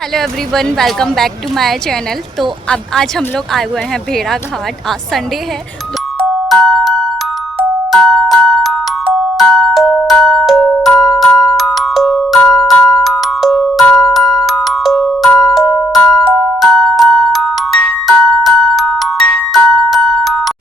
Hello everyone, welcome back to my channel. तो अब आज हम लोग आए हुए हैं भेड़ा घाट। आज संडे है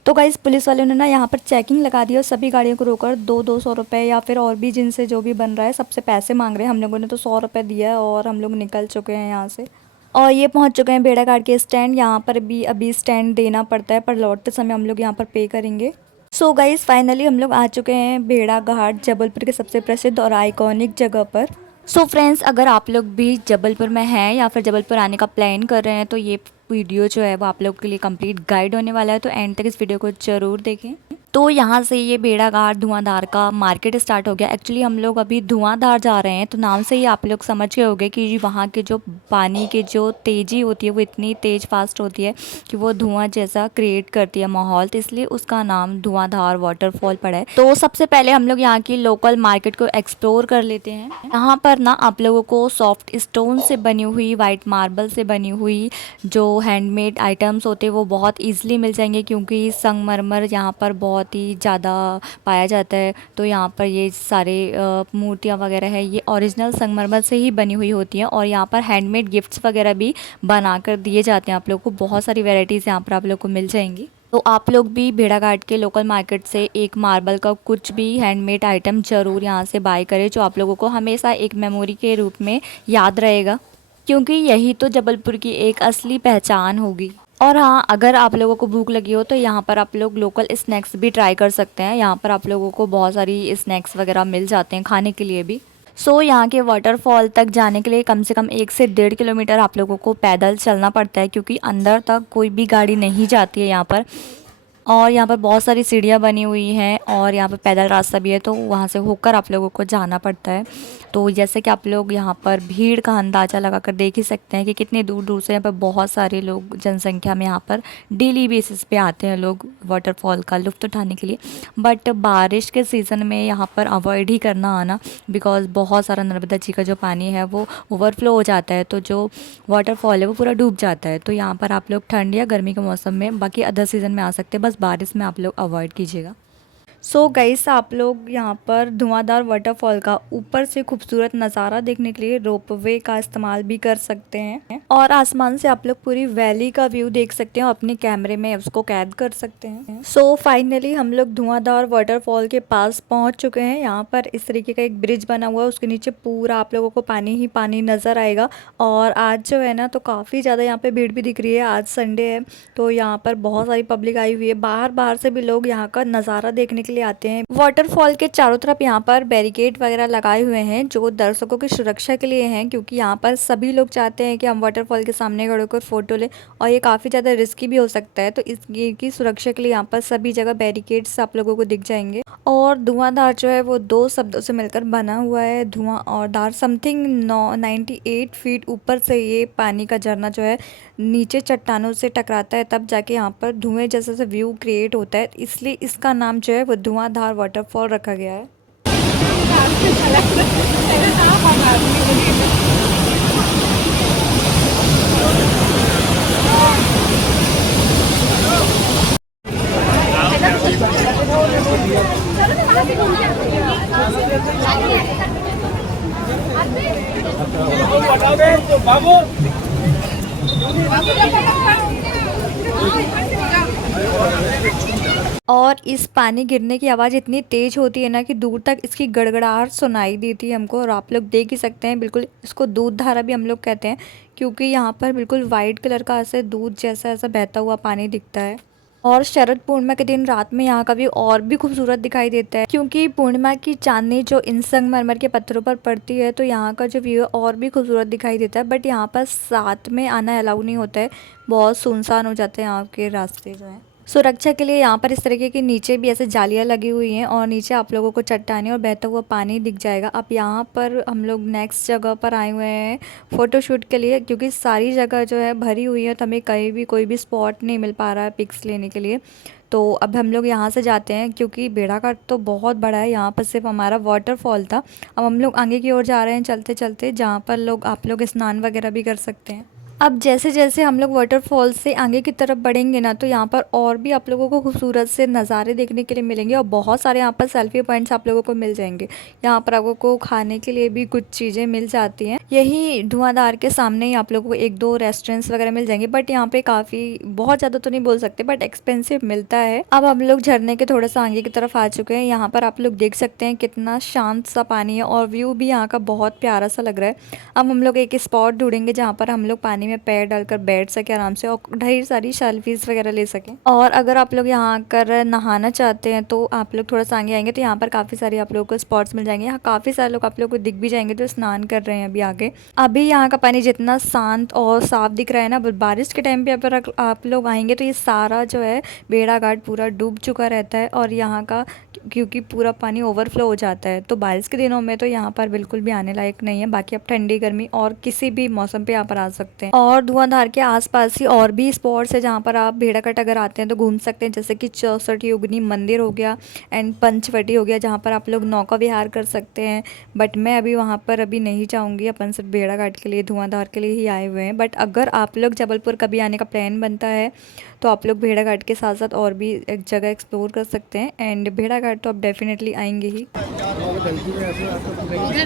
तो गाइस पुलिस वालों ने ना यहाँ पर चेकिंग लगा दी और सभी गाड़ियों को रोकर 200 रुपये या फिर और भी जिनसे जो भी बन रहा है सबसे पैसे मांग रहे हैं। हम लोगों ने तो 100 रुपये दिया है और हम लोग निकल चुके हैं यहाँ से। और ये पहुँच चुके हैं भेड़ाघाट के स्टैंड। यहाँ पर भी अभी स्टैंड देना पड़ता है, पर लौटते समय हम लोग यहाँ पर पे करेंगे। सो गाइस फाइनली हम लोग आ चुके हैं भेड़ाघाट, जबलपुर के सबसे प्रसिद्ध और आइकॉनिक जगह पर। सो फ्रेंड्स, अगर आप लोग भी जबलपुर में हैं या फिर जबलपुर आने का प्लान कर रहे हैं तो ये वीडियो जो है वो आप लोग के लिए कंप्लीट गाइड होने वाला है, तो एंड तक इस वीडियो को ज़रूर देखें। तो यहाँ से ये भेड़ाघाट धुआंधार का मार्केट स्टार्ट हो गया। एक्चुअली हम लोग अभी धुआंधार जा रहे हैं, तो नाम से ही आप लोग समझ गए होंगे कि वहाँ के जो पानी की जो तेज़ी होती है वो इतनी तेज़ फास्ट होती है कि वो धुआं जैसा क्रिएट करती है माहौल, तो इसलिए उसका नाम धुआंधार वाटरफॉल पड़ा है। तो सबसे पहले हम लोग यहाँ की लोकल मार्केट को एक्सप्लोर कर लेते हैं। यहाँ पर ना आप लोगों को सॉफ्ट स्टोन से बनी हुई, वाइट मार्बल से बनी हुई जो हैंडमेड आइटम्स होते हैं वो बहुत ईजिली मिल जाएंगे, क्योंकि संगमरमर यहाँ पर बहुत ही ज़्यादा पाया जाता है। तो यहाँ पर ये सारे मूर्तियाँ वगैरह है ये ओरिजिनल संगमरमर से ही बनी हुई होती हैं। और यहाँ पर हैंडमेड गिफ्ट्स वगैरह भी बना कर दिए जाते हैं आप लोग को। बहुत सारी वेराइटीज़ यहाँ पर आप लोग को मिल जाएंगी। तो आप लोग भी भेड़ाघाट के लोकल मार्केट से एक मार्बल का कुछ भी हैंडमेड आइटम ज़रूर यहाँ से बाय करें, जो आप लोगों को हमेशा एक मेमोरी के रूप में याद रहेगा, क्योंकि यही तो जबलपुर की एक असली पहचान होगी। और हाँ, अगर आप लोगों को भूख लगी हो तो यहाँ पर आप लोग लोकल स्नैक्स भी ट्राई कर सकते हैं। यहाँ पर आप लोगों को बहुत सारी स्नैक्स वगैरह मिल जाते हैं खाने के लिए भी। सो यहाँ के वाटरफॉल तक जाने के लिए कम से कम 1 से 1.5 किलोमीटर आप लोगों को पैदल चलना पड़ता है, क्योंकि अंदर तक कोई भी गाड़ी नहीं जाती है यहाँ पर। और यहाँ पर बहुत सारी सीढ़ियाँ बनी हुई हैं और यहाँ पर पैदल रास्ता भी है, तो वहाँ से होकर आप लोगों को जाना पड़ता है। तो जैसे कि आप लोग यहाँ पर भीड़ का अंदाज़ा लगाकर देख ही सकते हैं कि कितने दूर दूर से यहाँ पर बहुत सारे लोग जनसंख्या में यहाँ पर डेली बेसिस पे आते हैं लोग वाटरफॉल का लुत्फ़ उठाने के लिए। बट बारिश के सीज़न में यहाँ पर अवॉइड ही करना आना, बिकॉज़ बहुत सारा नर्मदा जी का जो पानी है वो ओवरफ्लो हो जाता है, तो जो वाटरफॉल है वो पूरा डूब जाता है। तो यहाँ पर आप लोग ठंड या गर्मी के मौसम में, बाकी अदर सीज़न में आ सकते हैं, बस बारिश में आप लोग अवॉइड कीजिएगा। सो गाइस, आप लोग यहाँ पर धुआंधार वाटरफॉल का ऊपर से खूबसूरत नज़ारा देखने के लिए रोपवे का इस्तेमाल भी कर सकते हैं, और आसमान से आप लोग पूरी वैली का व्यू देख सकते हैं और अपने कैमरे में उसको कैद कर सकते हैं। सो फाइनली हम लोग धुआंधार वाटरफॉल के पास पहुँच चुके हैं। यहाँ पर इस तरीके का एक ब्रिज बना हुआ है, उसके नीचे पूरा आप लोगों को पानी ही पानी नज़र आएगा। और आज जो है ना, तो काफ़ी ज़्यादा यहाँ पे भीड़ भी दिख रही है। आज संडे है तो यहाँ पर बहुत सारी पब्लिक आई हुई है। बाहर बाहर से भी लोग यहाँ का नज़ारा देखने के लिए आते हैं। वाटरफॉल के चारों तरफ यहाँ पर बैरिकेड वगैरह लगाए हुए हैं जो दर्शकों की सुरक्षा के लिए हैं, क्योंकि यहाँ पर सभी लोग चाहते हैं कि हम वाटरफॉल के सामने खड़े होकर फोटो लें, और ये काफ़ी ज़्यादा रिस्की भी हो सकता है। तो इसकी सुरक्षा के लिए यहाँ पर सभी जगह बैरिकेड्स आप लोगों को दिख जाएंगे। और धुआंधार जो है वो 2 शब्दों से मिलकर बना हुआ है, धुआं और धार। समथिंग 98 फीट ऊपर से ये पानी का झरना जो है नीचे चट्टानों से टकराता है, तब जाके यहाँ पर धुएं जैसा सा व्यू क्रिएट होता है, इसलिए इसका नाम जो है वो धुआंधार वाटरफॉल रखा गया है। और इस पानी गिरने की आवाज़ इतनी तेज़ होती है ना कि दूर तक इसकी गड़गड़ाहट सुनाई देती है हमको। और आप लोग देख ही सकते हैं, बिल्कुल इसको दूध धारा भी हम लोग कहते हैं, क्योंकि यहाँ पर बिल्कुल वाइट कलर का ऐसे दूध जैसा ऐसा बहता हुआ पानी दिखता है। और शरद पूर्णिमा के दिन रात में यहाँ का व्यू और भी खूबसूरत दिखाई देता है, क्योंकि पूर्णिमा की चांदनी जो इन संगमरमर के पत्थरों पर पड़ती है, तो यहाँ का जो व्यू है और भी खूबसूरत दिखाई देता है। बट यहाँ पर साथ में आना अलाउ नहीं होता है, बहुत सुनसान हो जाते हैं यहाँ के रास्ते जो हैं। सुरक्षा के लिए यहाँ पर इस तरीके की नीचे भी ऐसे जालियाँ लगी हुई हैं और नीचे आप लोगों को चट्टानें और बहता हुआ पानी दिख जाएगा। अब यहाँ पर हम लोग नेक्स्ट जगह पर आए हुए हैं फ़ोटोशूट के लिए, क्योंकि सारी जगह जो है भरी हुई है तो हमें कहीं भी कोई भी स्पॉट नहीं मिल पा रहा है पिक्स लेने के लिए। तो अब हम लोग यहाँ से जाते हैं, क्योंकि भेड़ाघाट तो बहुत बड़ा है। यहाँ पर सिर्फ हमारा वाटरफॉल था। अब हम लोग आगे की ओर जा रहे हैं चलते चलते, जहाँ पर आप लोग स्नान वगैरह भी कर सकते हैं। अब जैसे जैसे हम लोग वाटरफॉल से आगे की तरफ बढ़ेंगे ना, तो यहाँ पर और भी आप लोगों को खूबसूरत से नज़ारे देखने के लिए मिलेंगे और बहुत सारे यहाँ पर सेल्फी पॉइंट्स आप लोगों को मिल जाएंगे। यहाँ पर आपको को खाने के लिए भी कुछ चीज़ें मिल जाती हैं। यही धुआंधार के सामने ही आप लोगों को एक दो रेस्टोरेंट्स वगैरह मिल जाएंगे, बट यहाँ पे काफ़ी बहुत ज़्यादा तो नहीं बोल सकते, बट एक्सपेंसिव मिलता है। अब हम लोग झरने के थोड़ा सा आगे की तरफ आ चुके हैं। यहाँ पर आप लोग देख सकते हैं कितना शांत सा पानी है और व्यू भी यहाँ का बहुत प्यारा सा लग रहा है। अब हम लोग एक स्पॉट ढूंढेंगे जहाँ पर हम लोग पानी में पैर डालकर बैठ सके आराम से और ढेर सारी सेल्फीज वगैरह ले सकें। और अगर आप लोग यहाँ आकर नहाना चाहते हैं तो आप लोग थोड़ा सा आगे आएंगे तो यहाँ पर काफ़ी सारे आप लोगों को स्पॉट्स मिल जाएंगे। यहाँ काफ़ी सारे लोग आप लोग को दिख भी जाएंगे जो स्नान कर रहे हैं अभी आगे। अभी यहाँ का पानी जितना शांत और साफ दिख रहा है ना, बारिश के टाइम पे अगर आप लोग आएंगे तो ये सारा जो है भेड़ाघाट पूरा डूब चुका रहता है और यहाँ का क्योंकि पूरा पानी ओवरफ्लो हो जाता है। तो बारिश के दिनों में तो यहाँ पर बिल्कुल भी आने लायक नहीं है। बाकी आप ठंडी गर्मी और किसी भी मौसम पे यहाँ पर आ सकते हैं। और धुआंधार के आसपास ही और भी स्पॉट्स है जहाँ पर आप भेड़ाघाट अगर आते हैं तो घूम सकते हैं, जैसे कि 64 योगिनी मंदिर हो गया एंड पंचवटी हो गया, जहाँ पर आप लोग नौका विहार कर सकते हैं। बट मैं अभी वहाँ पर अभी नहीं जाऊँगी, अपन सिर्फ भेड़ाघाट के लिए धुआंधार के लिए ही आए हुए हैं। बट अगर आप लोग जबलपुर कभी आने का प्लान बनता है तो आप लोग भेड़ाघाट के साथ साथ और भी एक जगह एक्सप्लोर कर सकते हैं। एंड भेड़ाघाट तो आप डेफिनेटली आएंगे ही। उधर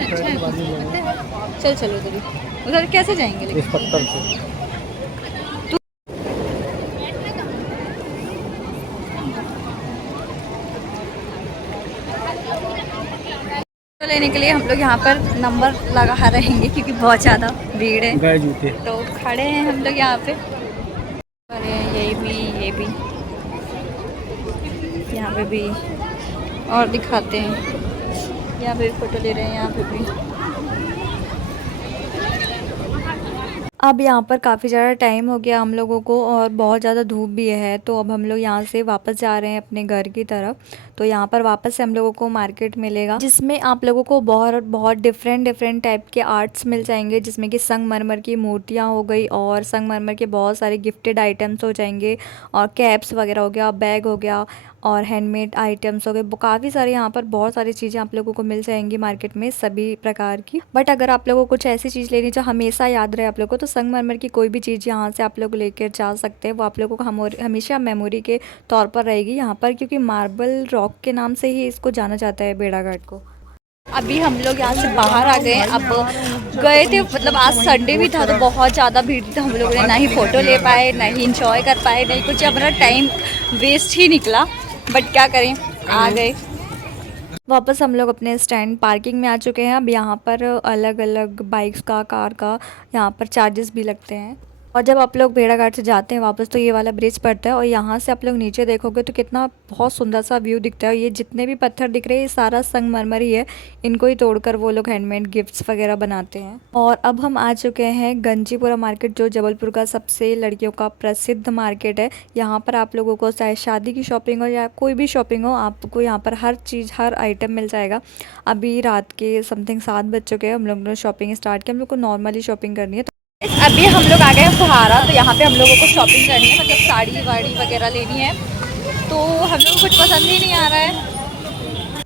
अच्छा है, पता है? चल चलो उधर कैसे जाएंगे लेकिन? इस पत्थर से लेने के लिए हम लोग यहाँ पर नंबर लगा रहेंगे क्योंकि बहुत ज़्यादा भीड़ है। गाय जूते तो खड़े हैं हम लोग यहाँ पे। अरे ये भी यहाँ पे भी और दिखाते हैं। यहाँ पे भी फ़ोटो ले रहे हैं, यहाँ पे भी। अब यहाँ पर काफ़ी ज़्यादा टाइम हो गया हम लोगों को और बहुत ज़्यादा धूप भी है, तो अब हम लोग यहाँ से वापस जा रहे हैं अपने घर की तरफ। तो यहाँ पर वापस से हम लोगों को मार्केट मिलेगा जिसमें आप लोगों को बहुत बहुत डिफरेंट टाइप के आर्ट्स मिल जाएंगे, जिसमें कि संगमरमर की मूर्तियाँ हो गई और संगमरमर के बहुत सारे गिफ्टेड आइटम्स हो जाएंगे और कैप्स वगैरह हो गया, बैग हो गया और हैंडमेड आइटम्स हो गए। काफ़ी सारे यहाँ पर बहुत सारी चीज़ें आप लोगों को मिल जाएंगी मार्केट में सभी प्रकार की। बट अगर आप लोगों को कुछ ऐसी चीज़ लेनी जो हमेशा याद रहे आप लोगों को, तो संगमरमर की कोई भी चीज़ यहाँ से आप लोग लेकर जा सकते हैं। वो आप लोगों को हमेशा मेमोरी के तौर पर रहेगी यहाँ पर, क्योंकि मार्बल रॉक के नाम से ही इसको जाना जाता है भेड़ाघाट को। अभी हम लोग यहाँ से बाहर आ गए। अब गए थे, मतलब आज संडे भी था तो बहुत ज़्यादा भीड़ थी, तो हम लोग ने ना ही फ़ोटो ले पाए, ना ही इंजॉय कर पाए, नहीं कुछ। हमारा टाइम वेस्ट ही निकला, बट क्या करें, आ गए। वापस हम लोग अपने स्टैंड पार्किंग में आ चुके हैं। अब यहाँ पर अलग अलग बाइक्स का, कार का यहाँ पर चार्जेस भी लगते हैं। और जब आप लोग भेड़ाघाट से जाते हैं वापस तो ये वाला ब्रिज पड़ता है और यहाँ से आप लोग नीचे देखोगे तो कितना बहुत सुंदर सा व्यू दिखता है। ये जितने भी पत्थर दिख रहे हैं ये सारा संगमरमर ही है, इनको ही तोड़कर वो लोग हैंडमेड गिफ्ट्स वगैरह बनाते हैं। और अब हम आ चुके हैं गंजीपुरा मार्केट, जो जबलपुर का सबसे लड़कियों का प्रसिद्ध मार्केट है। यहाँ पर आप लोगों को चाहे शादी की शॉपिंग हो या कोई भी शॉपिंग हो, आपको यहाँ पर हर चीज़, हर आइटम मिल जाएगा। अभी रात के समथिंग 7 बज चुके हैं, हम लोग ने शॉपिंग स्टार्ट की। हम लोग को नॉर्मली शॉपिंग करनी है। अभी हम लोग आ गए हैं फुहारा, तो यहाँ पे हम लोगों को शॉपिंग करनी है, मतलब साड़ी वाड़ी वगैरह लेनी है। तो हम लोग को कुछ पसंद ही नहीं आ रहा है।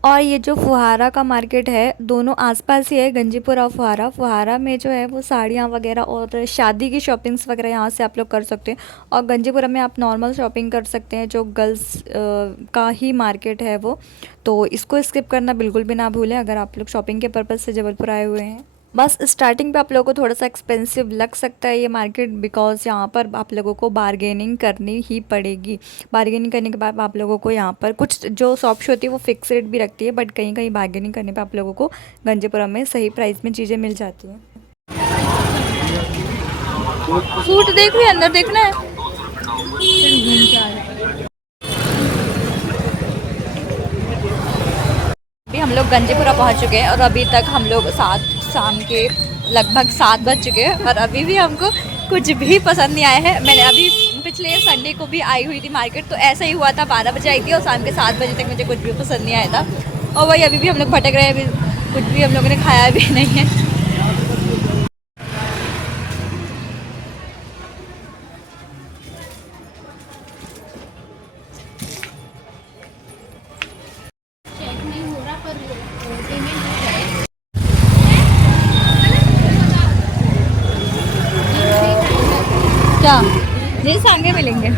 और ये जो फुहारा का मार्केट है दोनों आसपास ही है, गंजीपुरा और फुहारा। फुहारा में जो है वो साड़ियाँ वगैरह और शादी की शॉपिंग्स वगैरह यहाँ से आप लोग कर सकते हैं। और गंजीपुरा में आप नॉर्मल शॉपिंग कर सकते हैं, जो गर्ल्स का ही मार्केट है वो। तो इसको स्किप करना बिल्कुल भी ना भूलें अगर आप लोग शॉपिंग के पर्पज़ से जबलपुर आए हुए हैं। बस स्टार्टिंग पे आप लोगों को थोड़ा सा एक्सपेंसिव लग सकता है ये मार्केट, बिकॉज यहाँ पर आप लोगों को बारगेनिंग करनी ही पड़ेगी। बारगेनिंग करने के बाद आप लोगों को यहाँ पर कुछ जो शॉप्स होती है वो फिक्स रेट भी रखती है, बट कहीं कहीं बारगेनिंग करने पे आप लोगों को गंजीपुरा में सही प्राइस में चीज़ें मिल जाती हैं। सूट देख रही, अंदर देखना है। अभी हम लोग गंजीपुरा पहुँच चुके हैं और अभी तक हम लोग शाम के लगभग 7 बज चुके हैं और अभी भी हमको कुछ भी पसंद नहीं आया है। मैंने अभी पिछले संडे को भी आई हुई थी मार्केट, तो ऐसा ही हुआ था, 12 बजे आई थी और शाम के 7 बजे तक मुझे कुछ भी पसंद नहीं आया था। और वही अभी भी हम लोग भटक रहे हैं, अभी कुछ भी हम लोगों ने खाया भी नहीं है। चेक नहीं हो रहा पर पेमेंट हो जाए। क्या जींस आगे मिलेंगे?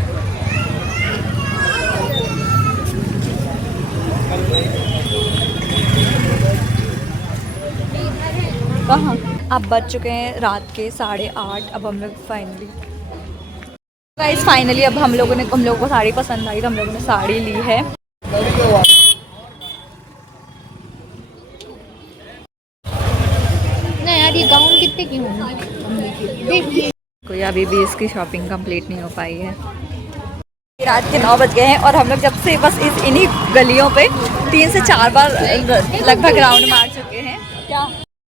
कहाँ? अब बज चुके हैं रात के 8:30। अब हम लोग फाइनली अब हम लोगों को साड़ी पसंद आई, तो हम लोगों ने साड़ी ली है। नहीं यार, ये गाउन कितने की होंगी देखिए। कोई अभी भी इसकी शॉपिंग कंप्लीट नहीं हो पाई है। रात के 9 बज गए हैं और हम लोग जब से बस इन्हीं गलियों पे 3 से 4 बार लगभग राउंड मार चुके हैं। क्या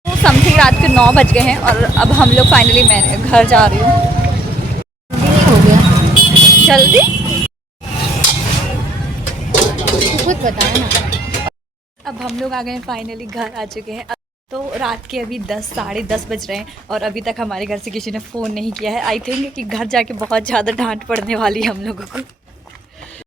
तो समथिंग रात के 9 बज गए हैं और अब हम लोग फाइनली मैं घर जा रही हूँ। हो गया जल्दी तू खुद बताया ना। अब हम लोग आ गए हैं, फाइनली घर आ चुके हैं। तो रात के अभी 10 साढ़े 10 बज रहे हैं और अभी तक हमारे घर से किसी ने फ़ोन नहीं किया है। आई थिंक कि घर जाके बहुत ज़्यादा डांट पड़ने वाली है हम लोगों को।